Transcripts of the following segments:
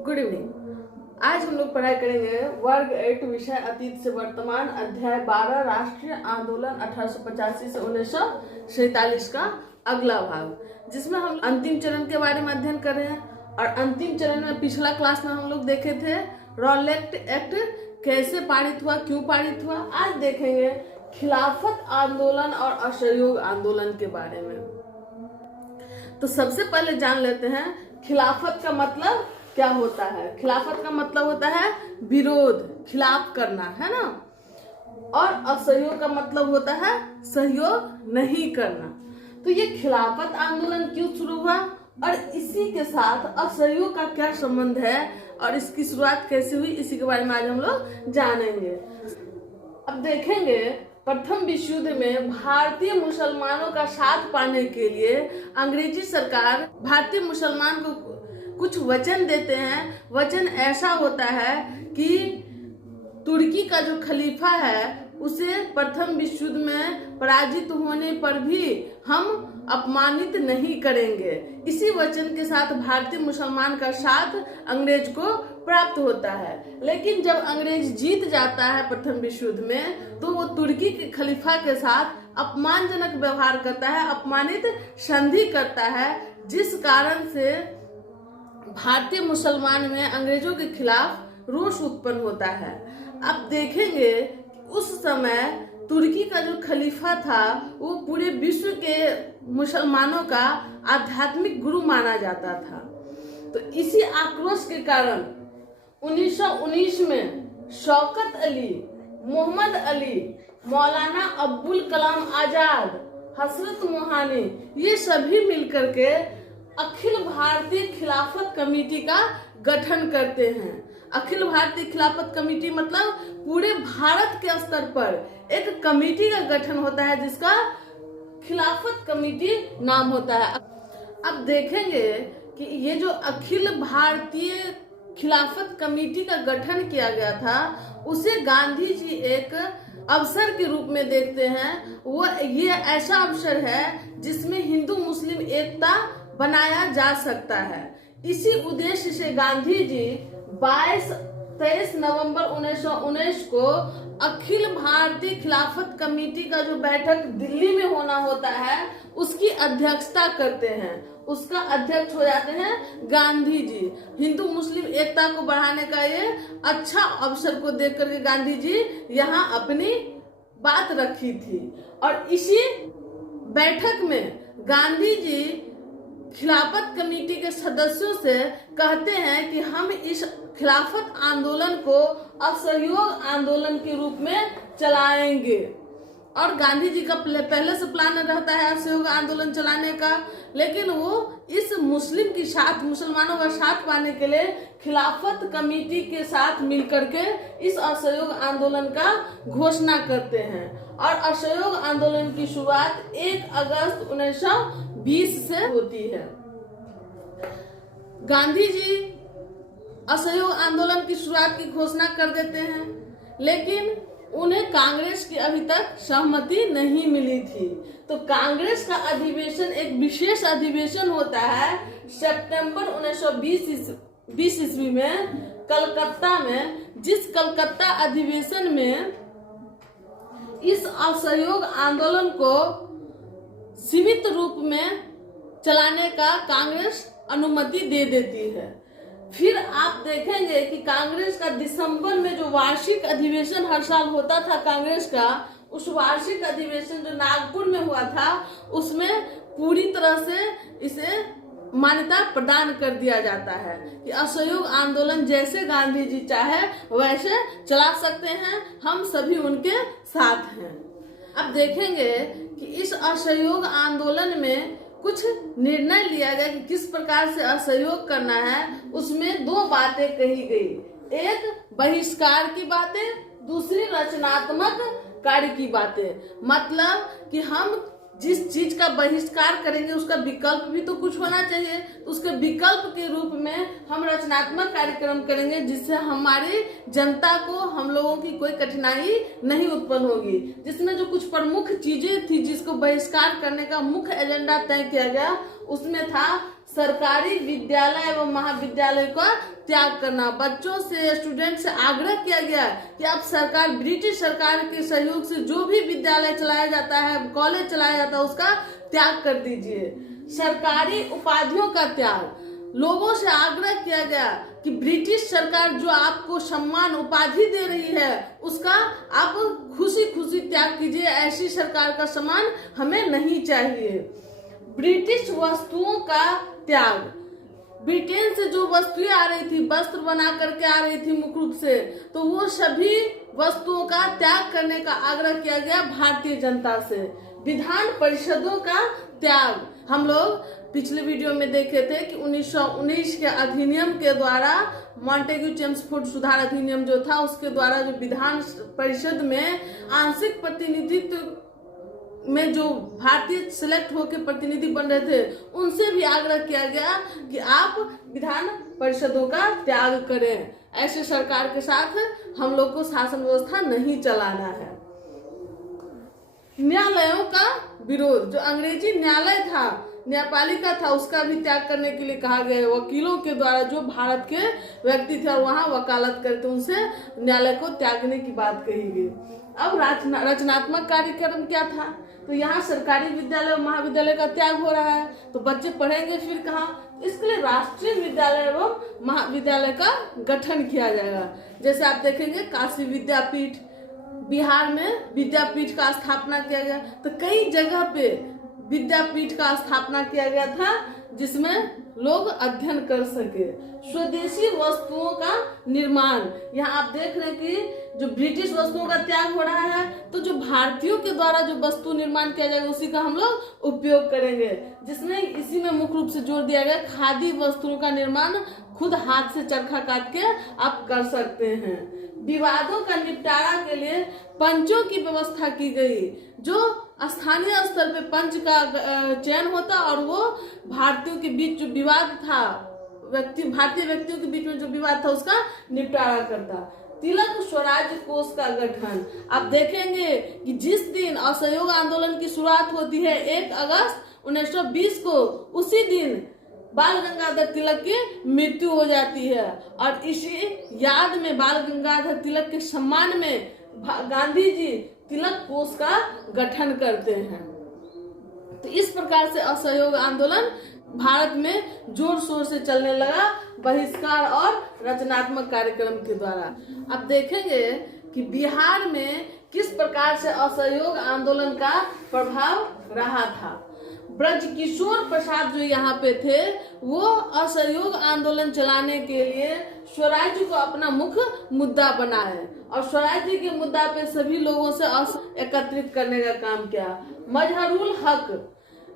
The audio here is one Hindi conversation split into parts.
Good evening. आज हम लोग पढ़ाई करेंगे वर्ग 8 विषय अतीत से वर्तमान अध्याय 12 राष्ट्रीय आंदोलन 1885 से 1947 का अगला भाग, जिसमें हम अंतिम चरण के बारे में अध्ययन कर रहे हैं। और अंतिम चरण में पिछला क्लास में हम लोग देखे थे रॉलेट एक्ट कैसे पारित हुआ, क्यों पारित हुआ। आज देखेंगे खिलाफत आंदोलन और असहयोग आंदोलन के बारे में। तो सबसे पहले जान लेते हैं खिलाफत का मतलब क्या होता है। खिलाफत का मतलब होता है विरोध, खिलाफ करना, है ना। और असहयोग का मतलब होता है सहयोग नहीं करना। तो ये खिलाफत आंदोलन क्यों शुरू हुआ और इसी के साथ असहयोग का क्या संबंध है और इसकी शुरुआत कैसे हुई, इसी के बारे में आज हम लोग जानेंगे। अब देखेंगे प्रथम विश्व युद्ध में भारतीय मुसलमानों का साथ पाने के लिए अंग्रेजी सरकार भारतीय मुसलमान को कुछ वचन देते हैं। वचन ऐसा होता है कि तुर्की का जो खलीफा है उसे प्रथम विश्व युद्ध में पराजित होने पर भी हम अपमानित नहीं करेंगे। इसी वचन के साथ भारतीय मुसलमान का साथ अंग्रेज को प्राप्त होता है। लेकिन जब अंग्रेज जीत जाता है प्रथम विश्व युद्ध में, तो वो तुर्की के खलीफा के साथ अपमानजनक व्यवहार करता है, अपमानित संधि करता है, जिस कारण से भारतीय मुसलमान में अंग्रेजों के खिलाफ रोष उत्पन्न होता है। अब देखेंगे उस समय तुर्की का जो खलीफा था वो पूरे विश्व के मुसलमानों का आध्यात्मिक गुरु माना जाता था। तो इसी आक्रोश के कारण 1919 में शौकत अली, मोहम्मद अली, मौलाना अब्दुल कलाम आजाद, हजरत मोहानी, ये सभी मिलकर के अखिल भारतीय खिलाफत कमेटी का गठन करते हैं। अखिल भारतीय खिलाफत कमेटी मतलब पूरे भारत के स्तर पर एक कमेटी का गठन होता है जिसका खिलाफत कमेटी नाम होता है। अब देखेंगे कि ये जो अखिल भारतीय खिलाफत कमेटी का गठन किया गया था उसे गांधी जी एक अवसर के रूप में देखते हैं। वो ये ऐसा अवसर है जिसमें हिंदू मुस्लिम एकता बनाया जा सकता है। इसी उद्देश्य से गांधी जी 23 नवंबर 1919 को अखिल भारतीय खिलाफत कमेटी का जो बैठक दिल्ली में होना होता है उसकी अध्यक्षता करते हैं। उसका अध्यक्ष हो जाते हैं गांधी जी। हिंदू मुस्लिम एकता को बढ़ाने का ये अच्छा अवसर को देख करके गांधी जी यहाँ अपनी बात रखी थी। और इसी बैठक में गांधी जी खिलाफत कमेटी के सदस्यों से कहते हैं कि हम इस खिलाफत आंदोलन को असहयोग आंदोलन के रूप में चलाएंगे। और गांधी जी का पहले से प्लान रहता है असहयोग आंदोलन चलाने का, लेकिन वो इस मुसलमानों का साथ पाने के लिए खिलाफत कमेटी के साथ मिलकर के इस असहयोग आंदोलन का घोषणा करते हैं। और असहयोग आंदोलन की शुरुआत 1 अगस्त 1920 से होती है। गांधी जी असहयोग आंदोलन की शुरुआत की घोषणा कर देते हैं, लेकिन उन्हें कांग्रेस की अभी तक सहमति नहीं मिली थी। तो कांग्रेस का अधिवेशन एक विशेष अधिवेशन होता है सितंबर 1920 ईस्वी में कलकत्ता में, जिस कलकत्ता अधिवेशन में इस असहयोग आंदोलन को सीमित रूप में चलाने का कांग्रेस अनुमति दे देती है। फिर आप देखेंगे कि कांग्रेस का दिसंबर में जो वार्षिक अधिवेशन हर साल होता था कांग्रेस का, उस वार्षिक अधिवेशन जो नागपुर में हुआ था उसमें पूरी तरह से इसे मान्यता प्रदान कर दिया जाता है कि असहयोग आंदोलन जैसे गांधी जी चाहे वैसे चला सकते हैं, हम सभी उनके साथ हैं। अब देखेंगे कि इस असहयोग आंदोलन में कुछ निर्णय लिया गया कि किस प्रकार से असहयोग करना है। उसमें 2 बातें कही गई, एक बहिष्कार की बातें, दूसरी रचनात्मक कार्य की बातें। मतलब कि हम जिस चीज का बहिष्कार करेंगे उसका विकल्प भी तो कुछ होना चाहिए। तो उसके विकल्प के रूप में हम रचनात्मक कार्यक्रम करेंगे जिससे हमारी जनता को, हम लोगों की कोई कठिनाई नहीं उत्पन्न होगी। जिसमें जो कुछ प्रमुख चीजें थी जिसको बहिष्कार करने का मुख्य एजेंडा तय किया गया उसमें था सरकारी विद्यालय एवं महाविद्यालय का त्याग करना। बच्चों से, स्टूडेंट से आग्रह किया गया कि अब सरकार, ब्रिटिश सरकार के सहयोग से जो भी विद्यालय चलाया जाता है, कॉलेज चलाया जाता है, उसका त्याग कर दीजिए। सरकारी उपाधियों का त्याग, लोगों से आग्रह किया गया कि ब्रिटिश सरकार जो आपको सम्मान उपाधि दे रही है उसका आप खुशी खुशी त्याग कीजिए, ऐसी सरकार का सम्मान हमें नहीं चाहिए। ब्रिटिश वस्तुओं का त्याग, ब्रिटेन से जो वस्तुएं आ रही थी, वस्त्र बना करके आ रही थी मुख्य रूप से, तो वो सभी वस्तुओं का त्याग करने का आग्रह किया गया भारतीय जनता से। विधान परिषदों का त्याग, हम लोग पिछले वीडियो में देखे थे कि 1919 के अधिनियम के द्वारा, मॉन्टेग्यू चेम्सफोर्ड सुधार अधिनियम जो था, उसके द्वारा जो विधान परिषद में आंशिक प्रतिनिधित्व में जो भारतीय सिलेक्ट होकर प्रतिनिधि बन रहे थे, उनसे भी आग्रह किया गया कि आप विधान परिषदों का त्याग करें। ऐसे सरकार के साथ हम लोग को शासन व्यवस्था नहीं चलाना है। न्यायालयों का विरोध, जो अंग्रेजी न्यायालय था, न्यायपालिका था, उसका भी त्याग करने के लिए कहा गया है। वकीलों के द्वारा जो भारत के व्यक्ति थे और वहां वकालत करते, उनसे न्यायालय को त्यागने की बात कही गई। अब रचनात्मक कार्यक्रम क्या था? तो यहाँ सरकारी विद्यालय और महाविद्यालय का त्याग हो रहा है, तो बच्चे पढ़ेंगे फिर कहाँ? इसके लिए राष्ट्रीय विद्यालय एवं महाविद्यालय का गठन किया जाएगा। जैसे आप देखेंगे काशी विद्यापीठ, बिहार में विद्यापीठ का स्थापना किया गया, तो कई जगह पे विद्यापीठ का स्थापना किया गया था जिसमें लोग अध्ययन कर सके। स्वदेशी वस्तुओं का निर्माण, यहाँ आप देख रहे हैं कि जो ब्रिटिश वस्तुओं का त्याग हो रहा है, तो जो भारतीयों के द्वारा जो वस्तु निर्माण किया जाएगा उसी का हम लोग उपयोग करेंगे, जिसमें इसी में मुख्य रूप से जोर दिया गया खादी वस्तुओं का निर्माण खुद हाथ से चरखा काट के आप कर सकते हैं। विवादों का निपटारा के लिए पंचों की व्यवस्था की गई, जो स्थानीय स्तर पे पंच का चयन होता और वो भारतीयों के बीच जो विवाद था, भारतीय व्यक्तियों के बीच में जो विवाद था उसका निपटारा करता। तिलक स्वराज्य कोष का गठन, आप देखेंगे कि जिस दिन असहयोग आंदोलन की शुरुआत होती है 1 अगस्त 1920 को, उसी दिन बाल गंगाधर तिलक की मृत्यु हो जाती है और इसी याद में बाल गंगाधर तिलक के सम्मान में गांधी जी तिलक कोष का गठन करते हैं। तो इस प्रकार से असहयोग आंदोलन भारत में जोर शोर से चलने लगा, बहिष्कार और रचनात्मक कार्यक्रम के द्वारा। अब देखेंगे कि बिहार में किस प्रकार से असहयोग आंदोलन का प्रभाव रहा था। ब्रजकिशोर प्रसाद जो यहाँ पे थे, वो असहयोग आंदोलन चलाने के लिए स्वराज्य को अपना मुख्य मुद्दा बनाए और स्वराज्य के मुद्दा पे सभी लोगों से एकत्रित करने का काम किया। मजहरुल हक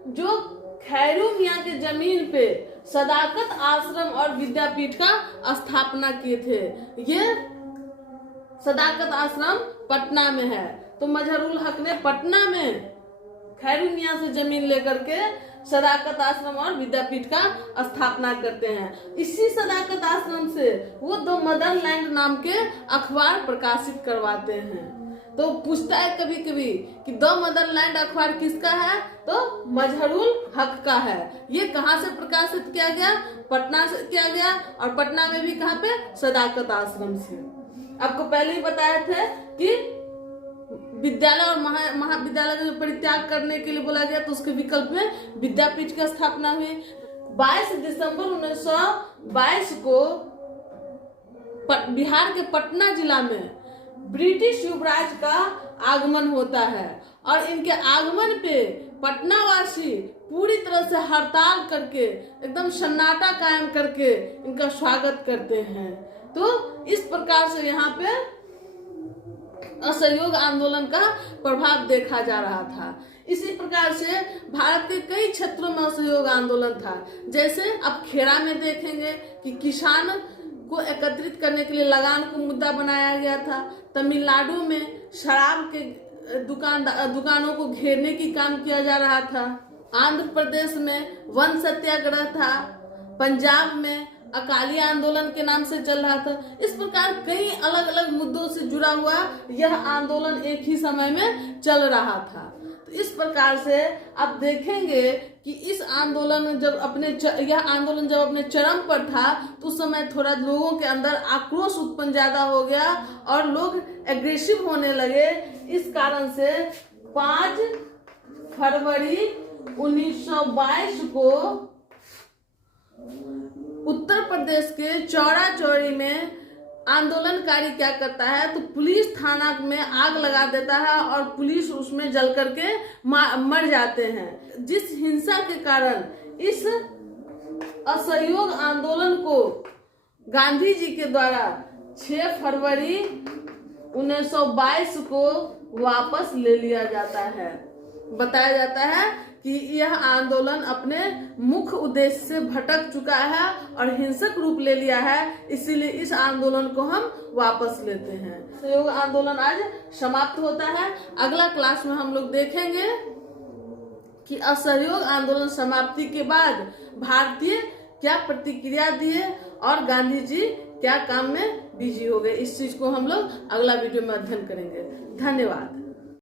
जो खैरू मियाँ के जमीन पे सदाकत आश्रम और विद्यापीठ का स्थापना किए थे, ये सदाकत आश्रम पटना में है। तो मजहरुल हक ने पटना में खैरू मियाँ से जमीन लेकर के सदाकत आश्रम और विद्यापीठ का स्थापना करते हैं। इसी सदाकत आश्रम से वो द मदरलैंड नाम के अखबार प्रकाशित करवाते हैं। तो पूछता है कभी कभी कि द मदरलैंड अखबार किसका है? तो मजहरुल हक का है। ये कहाँ से प्रकाशित किया गया? पटना से किया गया, और पटना में भी कहाँ पे? सदाकत आश्रम से। आपको पहले ही बताए थे कि विद्यालय और महाविद्यालय का परित्याग करने के लिए बोला गया, तो उसके विकल्प में विद्यापीठ की स्थापना हुई। 22 दिसंबर 1922 को बिहार के पटना जिला में ब्रिटिश युवराज का आगमन होता है और इनके आगमन पे पटना वासी पूरी तरह से हड़ताल करके, एकदम सन्नाटा कायम करके इनका स्वागत करते हैं। तो इस प्रकार से यहाँ पे असहयोग आंदोलन का प्रभाव देखा जा रहा था। इसी प्रकार से भारत के कई क्षेत्रों में असहयोग आंदोलन था। जैसे अब खेड़ा में देखेंगे कि किसान को एकत्रित करने के लिए लगान को मुद्दा बनाया गया था। तमिलनाडु में शराब के दुकानों को घेरने की काम किया जा रहा था। आंध्र प्रदेश में वन सत्याग्रह था। पंजाब में अकाली आंदोलन के नाम से चल रहा था। इस प्रकार कई अलग अलग मुद्दों से जुड़ा हुआ यह आंदोलन एक ही समय में चल रहा था। तो इस प्रकार से आप देखेंगे कि इस आंदोलन यह आंदोलन जब अपने चरम पर था तो उस समय थोड़ा लोगों के अंदर आक्रोश उत्पन्न ज्यादा हो गया और लोग एग्रेसिव होने लगे। इस कारण से 5 फरवरी 1922 को उत्तर प्रदेश के चौरा चौरी में आंदोलनकारी क्या करता है तो पुलिस थाना में आग लगा देता है और पुलिस उसमें जल करके मर जाते हैं। जिस हिंसा के कारण इस असहयोग आंदोलन को गांधी जी के द्वारा 6 फरवरी 1922 को वापस ले लिया जाता है। बताया जाता है कि यह आंदोलन अपने मुख्य उद्देश्य से भटक चुका है और हिंसक रूप ले लिया है, इसीलिए इस आंदोलन को हम वापस लेते हैं। सहयोग आंदोलन आज समाप्त होता है। अगला क्लास में हम लोग देखेंगे कि असहयोग आंदोलन समाप्ति के बाद भारतीय क्या प्रतिक्रिया दिए और गांधी जी क्या काम में बिजी हो गए। इस चीज को हम लोग अगला वीडियो में अध्ययन करेंगे। धन्यवाद।